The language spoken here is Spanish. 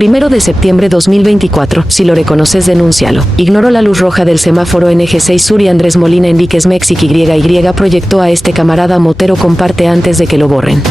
1 de septiembre 2024. Si lo reconoces, denúncialo. Ignoró la luz roja del semáforo en Eje 6 Sur y Andrés Molina Enríquez Mexic YY proyectó a este camarada motero. Comparte antes de que lo borren.